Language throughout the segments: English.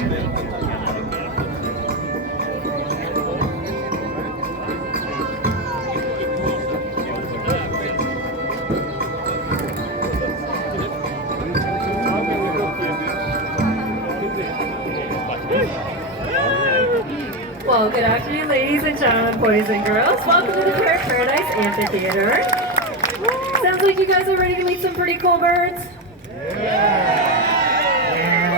Well, good afternoon, ladies and gentlemen, boys and girls. Welcome to the Parrot Paradise Amphitheater. Sounds like you guys are ready to meet some pretty cool birds.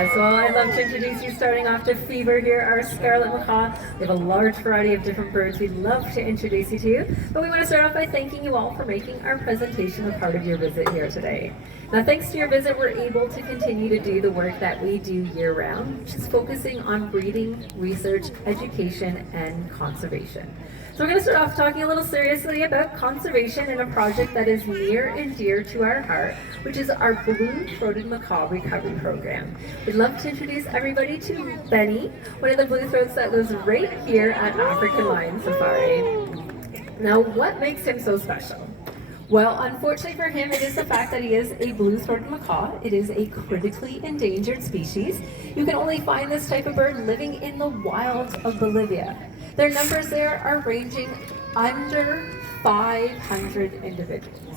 Yes, well, I'd love to introduce you, starting off to Fever here, our scarlet macaw. We have a large variety of different birds we'd love to introduce you to, but we want to start off by thanking you all for making our presentation a part of your visit here today. Now, thanks to your visit, we're able to continue to do the work that we do year-round, which is focusing on breeding, research, education, and conservation. So we're going to start off talking a little seriously about conservation in a project that is near and dear to our heart, which is our blue-throated macaw recovery program. We'd love to introduce everybody to Benny, one of the blue throats that lives right here at African Lion Safari. Now, what makes him so special? Well, unfortunately for him, it is the fact that he is a blue-throated macaw. It is a critically endangered species. You can only find this type of bird living in the wilds of Bolivia. Their numbers there are ranging under 500 individuals.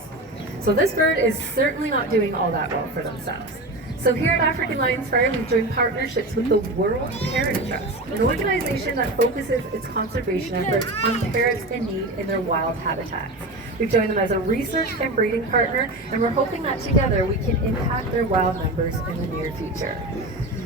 So this bird is certainly not doing all that well for themselves. So here at African Lion Safari, we've joined partnerships with the World Parrot Trust, an organization that focuses its conservation efforts on parrots in need in their wild habitats. We've joined them as a research and breeding partner, and we're hoping that together we can impact their wild numbers in the near future.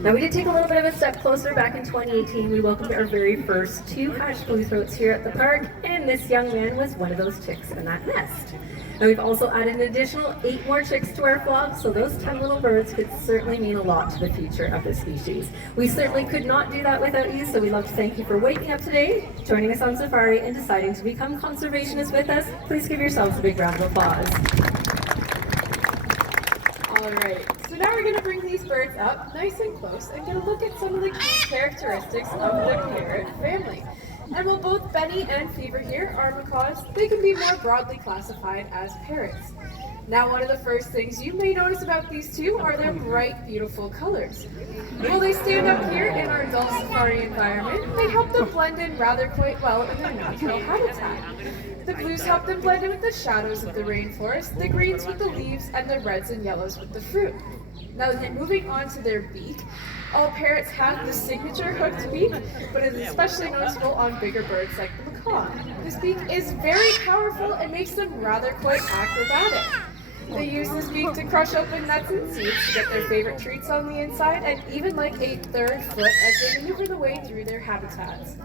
Now, we did take a little bit of a step closer back in 2018. We welcomed our very first 2 hatched blue throats here at the park, and this young man was one of those chicks in that nest. Now, we've also added an additional 8 more chicks to our flock, so those 10 little birds could certainly mean a lot to the future of the species. We certainly could not do that without you, so we'd love to thank you for waking up today, joining us on safari, and deciding to become conservationists with us. Please give yourselves a big round of applause. All right, so now we're going to bring these birds up nice and close and get a look at some of the key characteristics of the parrot family. And while both Benny and Fever here are macaws, they can be more broadly classified as parrots. Now, one of the first things you may notice about these two are their bright, beautiful colors. While they stand up here in our adult safari environment, they help them blend in rather quite well in their natural habitat. The blues help them blend in with the shadows of the rainforest, the greens with the leaves, and the reds and yellows with the fruit. Now, moving on to their beak, all parrots have the signature hooked beak, but it is especially noticeable on bigger birds like the macaw. This beak is very powerful and makes them rather quite acrobatic. They use this beak to crush open nuts and seeds to get their favorite treats on the inside, and even like a third foot as they maneuver the way through their habitats.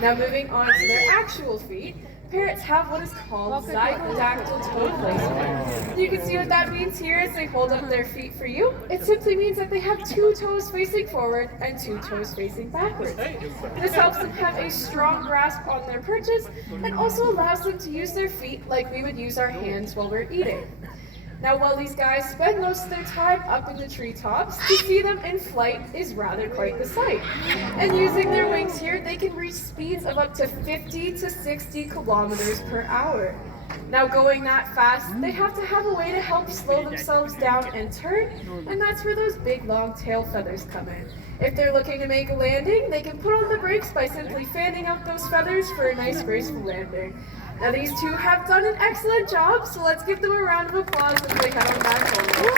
Now, moving on to their actual feet, parrots have what is called zygodactyl toe placement. You can see what that means here as they hold up their feet for you. It simply means that they have 2 toes facing forward and 2 toes facing backwards. This helps them have a strong grasp on their perches and also allows them to use their feet like we would use our hands while we're eating. Now, while these guys spend most of their time up in the treetops, to see them in flight is rather quite the sight. And using their wings here, they can reach speeds of up to 50 to 60 kilometers per hour. Now, going that fast, they have to have a way to help slow themselves down and turn, and that's where those big long tail feathers come in. If they're looking to make a landing, they can put on the brakes by simply fanning out those feathers for a nice graceful landing. Now, these two have done an excellent job, so let's give them a round of applause as they head on back home.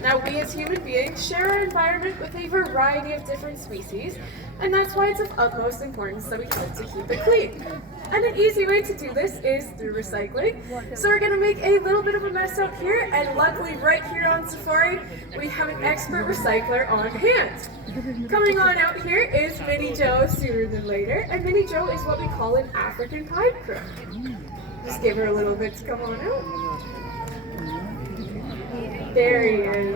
Now, we as human beings share our environment with a variety of different species, and that's why it's of utmost importance that we try to keep it clean. And an easy way to do this is through recycling. So we're going to make a little bit of a mess out here, and luckily right here on safari, we have an expert recycler on hand. Coming on out here is Minnie Jo sooner than later, and Minnie Jo is what we call an African pied crow. Just give her a little bit to come on out. There he is.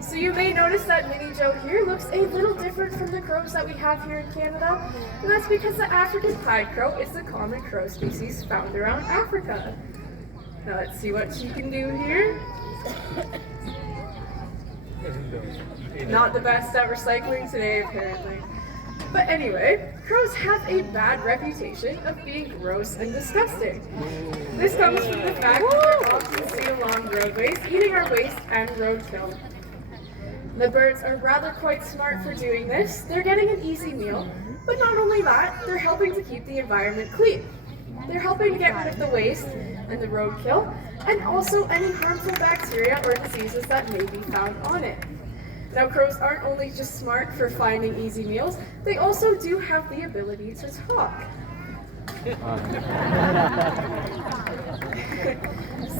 So you may notice that Minnie Jo here looks a little different from the crows that we have here in Canada, and that's because the African pied crow is the common crow species found around Africa. Now let's see what she can do here. Not the best at recycling today, apparently. But anyway, crows have a bad reputation of being gross and disgusting. This comes from the fact that they're often seen along roads roadways, eating our waste and roadkill. The birds are rather quite smart for doing this. They're getting an easy meal, but not only that, they're helping to keep the environment clean. They're helping to get rid of the waste and the roadkill, and also any harmful bacteria or diseases that may be found on it. Now, crows aren't only just smart for finding easy meals, they also do have the ability to talk.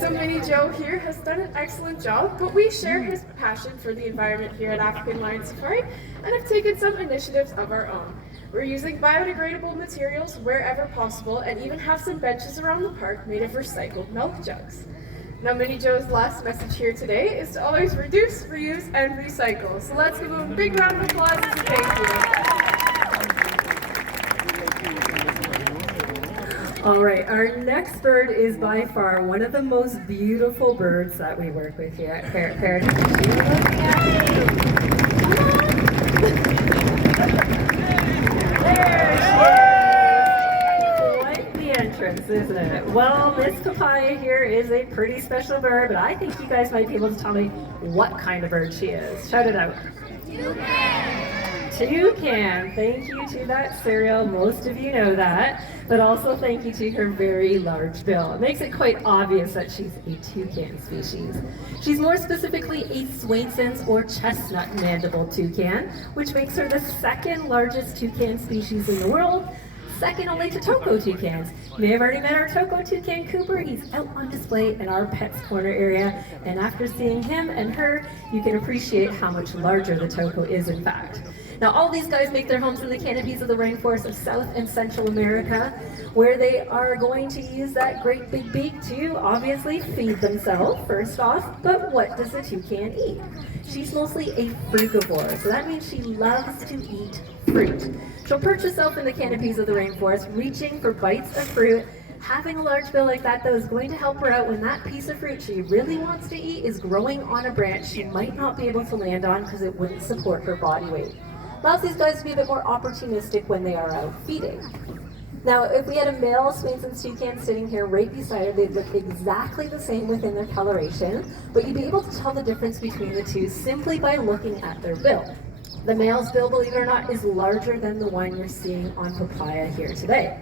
So Mini Joe here has done an excellent job, but we share his passion for the environment here at African Lion Safari and have taken some initiatives of our own. We're using biodegradable materials wherever possible and even have some benches around the park made of recycled milk jugs. Now, Mini Joe's last message here today is to always reduce, reuse, and recycle. So let's give him a big round of applause as a thank you. All right, our next bird is by far one of the most beautiful birds that we work with here at Parrot. Quite the entrance, isn't it? Well, Miss Papaya here is a pretty special bird, but I think you guys might be able to tell me what kind of bird she is. Shout it out. Toucan. Thank you to that cereal. Most of you know that. But also thank you to her very large bill. It makes it quite obvious that she's a toucan species. She's more specifically a Swainson's or chestnut mandible toucan, which makes her the second largest toucan species in the world, second only to Toko toucans. You may have already met our Toko toucan Cooper. He's out on display in our Pets Corner area. And after seeing him and her, you can appreciate how much larger the Toko is in fact. Now, all these guys make their homes in the canopies of the rainforests of South and Central America, where they are going to use that great big beak to obviously feed themselves, first off. But what does a toucan eat? She's mostly a frugivore, so that means she loves to eat fruit. She'll perch herself in the canopies of the rainforest, reaching for bites of fruit. Having a large bill like that, though, is going to help her out when that piece of fruit she really wants to eat is growing on a branch she might not be able to land on because it wouldn't support her body weight. Allows these guys to be a bit more opportunistic when they are out feeding. Now, if we had a male Swainson's toucan sitting here right beside her, they'd look exactly the same within their coloration, but you'd be able to tell the difference between the two simply by looking at their bill. The male's bill, believe it or not, is larger than the one you're seeing on Papaya here today.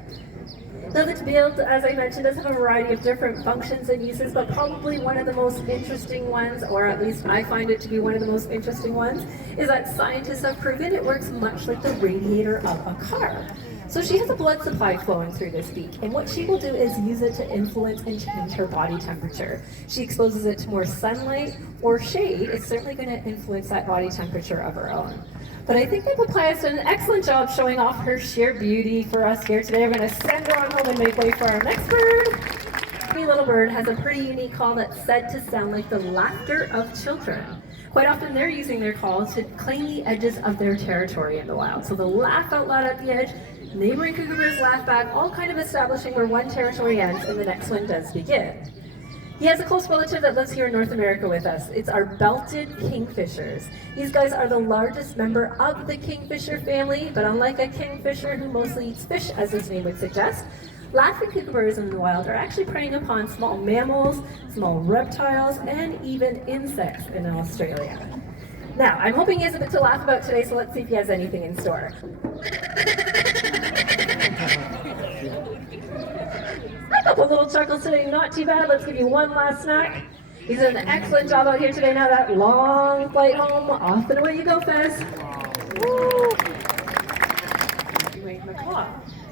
Now, the bill, as I mentioned, does have a variety of different functions and uses, but probably one of the most interesting ones, or at least I find it to be one of the most interesting ones, is that scientists have proven it works much like the radiator of a car. So she has a blood supply flowing through this beak, and what she will do is use it to influence and change her body temperature. She exposes it to more sunlight or shade. It's certainly going to influence that body temperature of her own. But I think that Papaya's done an excellent job showing off her sheer beauty for us here today. We're going to send her on home and make way for our next bird. This little bird has a pretty unique call that's said to sound like the laughter of children. Quite often they're using their call to claim the edges of their territory in the wild. So they'll laugh out loud at the edge, neighboring kookaburras laugh back, all kind of establishing where one territory ends and the next one does begin. He has a close relative that lives here in North America with us. It's our belted kingfishers. These guys are the largest member of the kingfisher family, but unlike a kingfisher who mostly eats fish, as his name would suggest, laughing kookaburras in the wild are actually preying upon small mammals, small reptiles, and even insects in Australia. Now, I'm hoping he has a bit to laugh about today, so let's see if he has anything in store. A couple little chuckles today, not too bad. Let's give you one last snack. He's done an excellent job out here today. Now that long flight home, off and away you go, Fez. Woo! Macaw.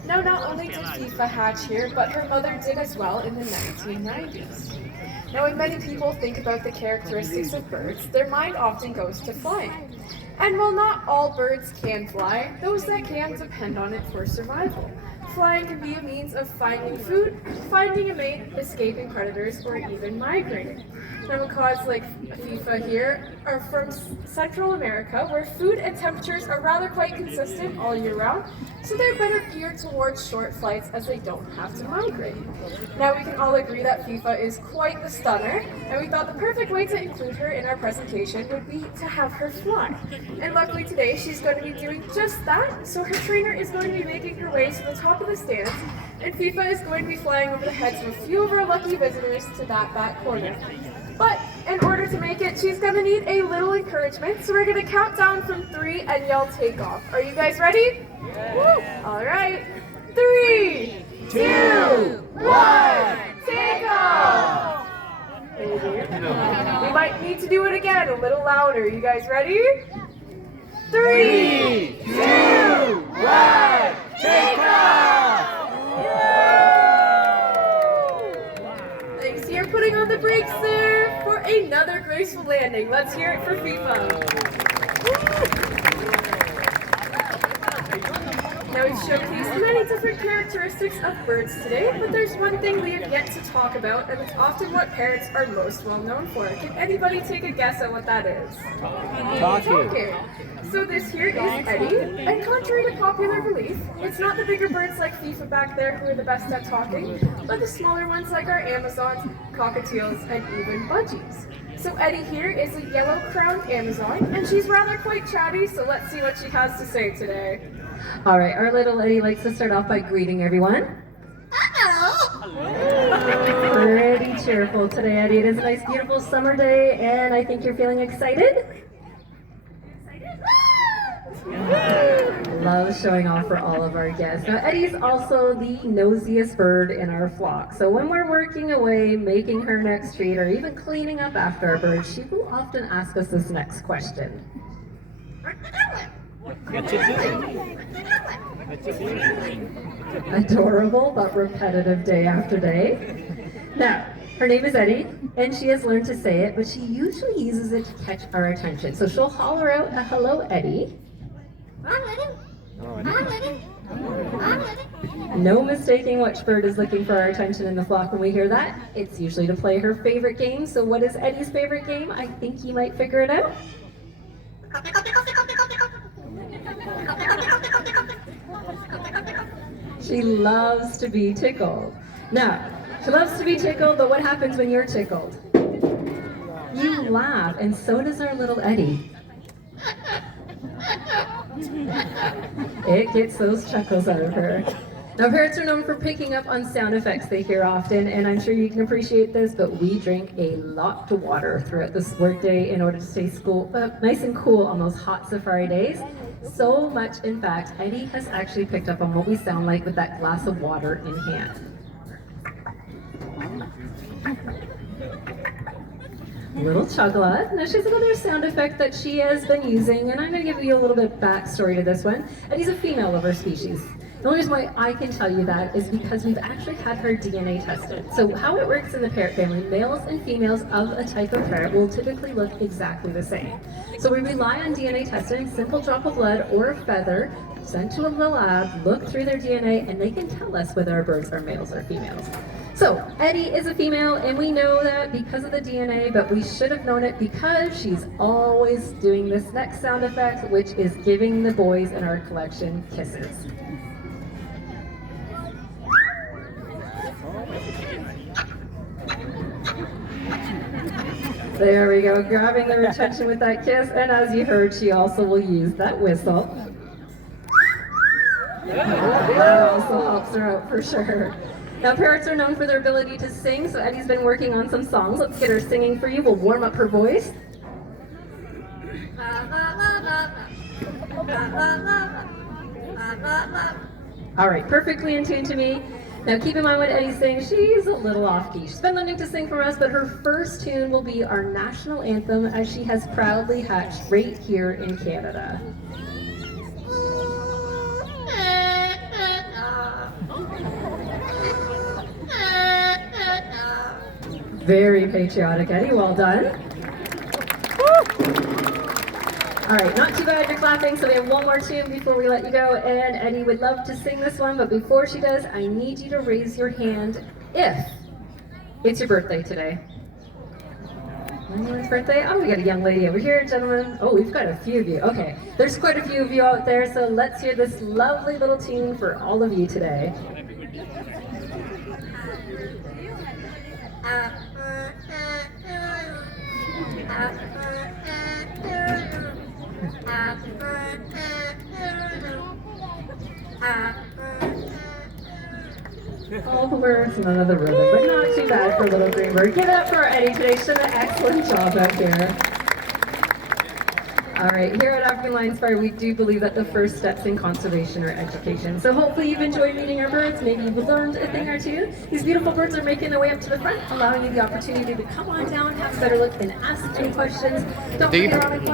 Now, not only did FIFA hatch here, but her mother did as well in the 1990s. Now, when many people think about the characteristics of birds, their mind often goes to flying. And while not all birds can fly, those that can depend on it for survival. Flying can be a means of finding food, finding a mate, escaping predators, or even migrating. Now, macaws like FIFA here are from Central America, where food and temperatures are rather quite consistent all year round, so they're better geared towards short flights as they don't have to migrate. Now, we can all agree that FIFA is quite the stunner, and we thought the perfect way to include her in our presentation would be to have her fly. And luckily today, she's going to be doing just that, so her trainer is going to be making her way to the top of the stands, and FIFA is going to be flying over the heads of a few of our lucky visitors to that back corner. But in order to make it, she's gonna need a little encouragement. So we're gonna count down from 3 and yell take off. Are you guys ready? Yeah. All right. 3, 2, 1, take off. We might need to do it again, a little louder. You guys ready? 3, 2, 1, take off. Thanks. You're putting on the brakes there for another graceful landing. Let's hear it for FIFA. Now we've showcased many different characteristics of birds today, but there's one thing we have yet to talk about, and it's often what parrots are most well known for. Can anybody take a guess at what that is? Talking. So this here is Eddie, and contrary to popular belief, it's not the bigger birds like FIFA back there who are the best at talking, but the smaller ones like our Amazons, cockatiels, and even budgies. So Eddie here is a yellow-crowned Amazon, and she's rather quite chatty, so let's see what she has to say today. All right, our little Eddie likes to start off by greeting everyone. Pretty cheerful today, Eddie. It is a nice, beautiful summer day, and I think you're feeling excited. Love showing off for all of our guests. Now, Eddie's also the nosiest bird in our flock. So when we're working away, making her next treat, or even cleaning up after our birds, she will often ask us this next question. Adorable but repetitive day after day. Now, her name is Eddie, and she has learned to say it, but she usually uses it to catch our attention. So she'll holler out a hello, Eddie. No mistaking which bird is looking for our attention in the flock when we hear that. It's usually to play her favorite game. So what is Eddie's favorite game? I think you might figure it out. She loves to be tickled. Now, she loves to be tickled, but what happens when you're tickled? You laugh, and so does our little Eddie. It gets those chuckles out of her. Now, parrots are known for picking up on sound effects they hear often, and I'm sure you can appreciate this, but we drink a lot of water throughout this workday in order to stay nice and cool on those hot safari days. So much, in fact, Eddie has actually picked up on what we sound like with that glass of water in hand. Little chugla. Now she has another sound effect that she has been using, and I'm going to give you a little bit of backstory to this one. Eddie's a female of her species. The only reason why I can tell you that is because we've actually had her DNA tested. So how it works in the parrot family, males and females of a type of parrot will typically look exactly the same. So we rely on DNA testing, simple drop of blood or a feather sent to a lab, look through their DNA, and they can tell us whether our birds are males or females. So Eddie is a female, and we know that because of the DNA, but we should have known it because she's always doing this next sound effect, which is giving the boys in our collection kisses. There we go, grabbing their attention with that kiss, and as you heard, she also will use that whistle. That also helps her out for sure. Now, parrots are known for their ability to sing, so Eddie's been working on some songs. Let's get her singing for you. We'll warm up her voice. All right, perfectly in tune to me. Now keep in mind when Eddie sings, she's a little off-key. She's been learning to sing for us, but her first tune will be our national anthem as she has proudly hatched right here in Canada. Very patriotic, Eddie, well done. All right, not too bad, you're clapping, so we have one more tune before we let you go, and Eddie would love to sing this one, but before she does, I need you to raise your hand if it's your birthday today. Anyone's birthday? Oh, we got a young lady over here, gentlemen. Oh, we've got a few of you. Okay, there's quite a few of you out there, so let's hear this lovely little tune for all of you today. All the words, none of the rhythm, but not too bad for little green bird. Give it up for our Eddie today. She's done an excellent job out here. All right, here at African Lion Spire, we do believe that the first steps in conservation are education. So hopefully you've enjoyed meeting our birds. Maybe you've learned a thing or two. These beautiful birds are making their way up to the front, allowing you the opportunity to come on down, have a better look, and ask any questions. Don't forget around the corner.